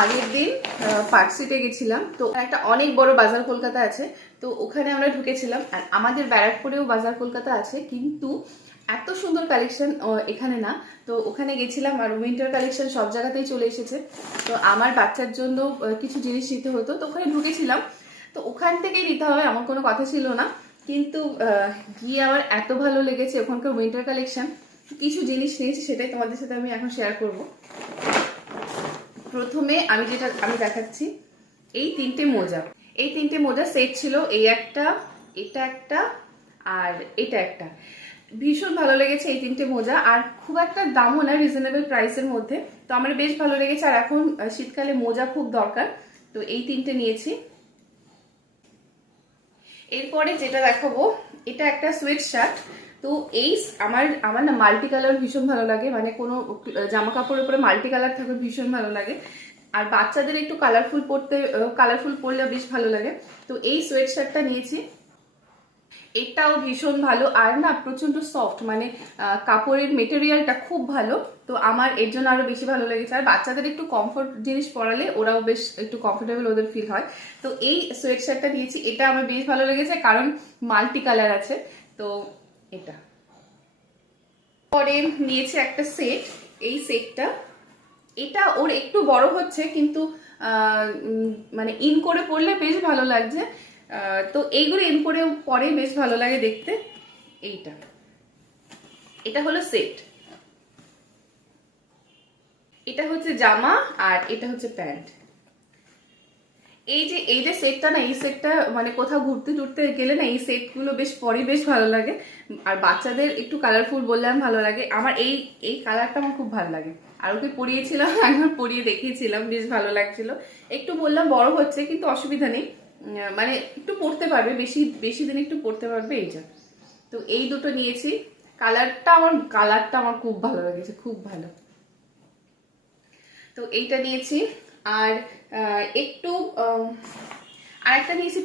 আগের দিন পার্কস্ট্রিটে গেছিলাম, তো একটা অনেক বড় বাজার কলকাতা আছে, তো ওখানে আমরা ঢুকেছিলাম। আর আমাদের ব্যারাকপুরেও বাজার কলকাতা আছে, কিন্তু এত সুন্দর কালেকশন এখানে না। তো ওখানে গেছিলাম আর উইন্টার কালেকশন সব জায়গাতেই চলে এসেছে। তো আমার বাচ্চার জন্য কিছু জিনিস নিতে হতো, তো ওখানে ঢুকেছিলাম। তো ওখান থেকেই নিতে হবে এমন কোনো কথা ছিল না, কিন্তু গিয়ে আমার এত ভালো লেগেছে ওখানকার উইন্টার কালেকশন। কিছু জিনিস নিয়েছি, সেটাই তোমাদের সাথে আমি এখন শেয়ার করব। প্রথমে আমি দেখাচ্ছি এই তিনটে মোজা সেট ছিল। এই একটা, এটা একটা, আর এটা একটা। ভীষণ ভালো লেগেছে এই তিনটে মোজা, আর খুব একটা দামও না, রিজনেবল প্রাইসের মধ্যে। তো আমার বেশ ভালো লেগেছে, আর এখন শীতকালে মোজা খুব দরকার, তো এই তিনটে নিয়েছি। এরপরে যেটা দেখাবো, এটা একটা সোয়েট শার্ট। তো এই আমার আমার না মাল্টি কালার ভীষণ ভালো লাগে, মানে কোনো জামা কাপড়ের উপরে মাল্টি কালার থাকবে ভীষণ ভালো লাগে। আর বাচ্চাদের একটু কালারফুল পরলে বেশ ভালো লাগে। তো এই সোয়েট শার্টটা নিয়েছি, এটাও ভীষণ ভালো, আর না প্রচন্ড সফট, মানে কাপড়ের মেটেরিয়ালটা খুব ভালো। তো আমার এর জন্য আরো বেশি ভালো লেগেছে। আর বাচ্চাদের একটু কমফোর্ট জিনিস পরালে ওরাও বেশ একটু কমফোর্টেবল ওদের ফিল হয়। তো এই সোয়েট শার্টটা নিয়েছি, এটা আমার বেশ ভালো লেগেছে কারণ মাল্টি কালার আছে। তো এটা পরে নিয়েছি একটা সেট। এই সেটটা, এটা ওর একটু বড় হচ্ছে, কিন্তু মানে ইন করে পরলে বেশ ভালো লাগছে। তো এইগুলো ইন করে পরে বেশ ভালো লাগে দেখতে। এটা হলো সেট, এটা হচ্ছে জামা, আর এটা হচ্ছে প্যান্ট। এই যে সেটটা না, এই সেটটা মানে কোথাও ঘুরতে টুরতে গেলে না এই সেটগুলো বেশ পরে বেশ ভালো লাগে। আর বাচ্চাদের একটু কালারফুল বললাম ভালো লাগে। আমার এই এই কালারটা আমার খুব ভালো লাগে, আর ওকে পরিয়েছিলাম, একবার পরিয়ে দেখিয়েছিলাম, বেশ ভালো লাগছিল। একটু বললাম বড় হচ্ছে, কিন্তু অসুবিধা নেই, মানে একটু পড়তে পারবে, বেশি বেশি দিন একটু পড়তে পারবে এইটা। তো এই দুটো নিয়েছি। কালারটা আমার খুব ভালো লেগেছে, খুব ভালো। তো এইটা নিয়েছি। আর একটু আর একটা নিয়েছি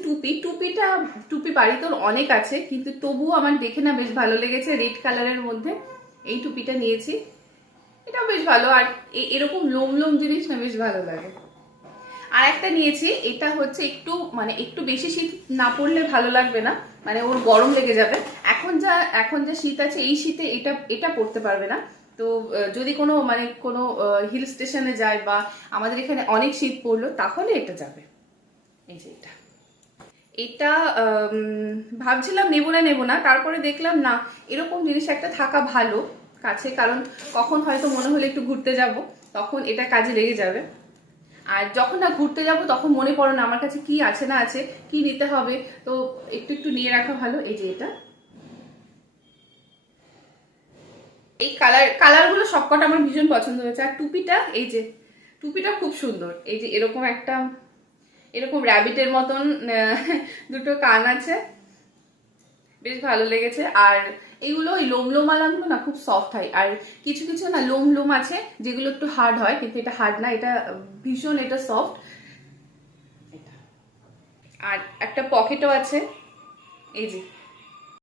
টুপি বাড়িতে অনেক আছে, কিন্তু তবুও আমার দেখে না বেশ ভালো লেগেছে, রেড কালারের মধ্যে এই টুপিটা নিয়েছি। এটাও বেশ ভালো, আর এরকম লোম লোম জিনিস না বেশ ভালো লাগে। আর একটা নিয়েছি, এটা হচ্ছে একটু বেশি শীত না পড়লে ভালো লাগবে না, মানে ওর গরম লেগে যাবে। এখন যা শীত আছে, এই শীতে এটা পড়তে পারবে না। তো যদি কোনো হিল স্টেশনে যায়, বা আমাদের এখানে অনেক শীত পড়লো, তাহলে এটা যাবে। এই যে এটা ভাবছিলাম নেবো না, তারপরে দেখলাম না, এরকম জিনিস একটা থাকা ভালো কাছে, কারণ কখন হয়তো মনে হলে একটু ঘুরতে যাব, তখন এটা কাজে লেগে যাবে। আর যখন না ঘুরতে যাব তখন মনে পড়ে না আমার কাছে কি আছে না আছে, কি নিতে হবে, তো একটু নিয়ে রাখা ভালো। এই যে এই কালারগুলো সবকটা আমার ভীষণ পছন্দ হয়েছে। আর টুপিটা খুব সুন্দর। এই যে এরকম র্যাবিটের মতন দুটো কান আছে, বেশ ভালো লেগেছে। আর এইগুলো ওই লোমলোমালাগুলো না খুব সফট হয়, আর কিছু কিছু না লোম আছে যেগুলো একটু হার্ড হয়, কিন্তু এটা হার্ড না, এটা ভীষণ এটা সফট। আর একটা পকেটও আছে, এই যে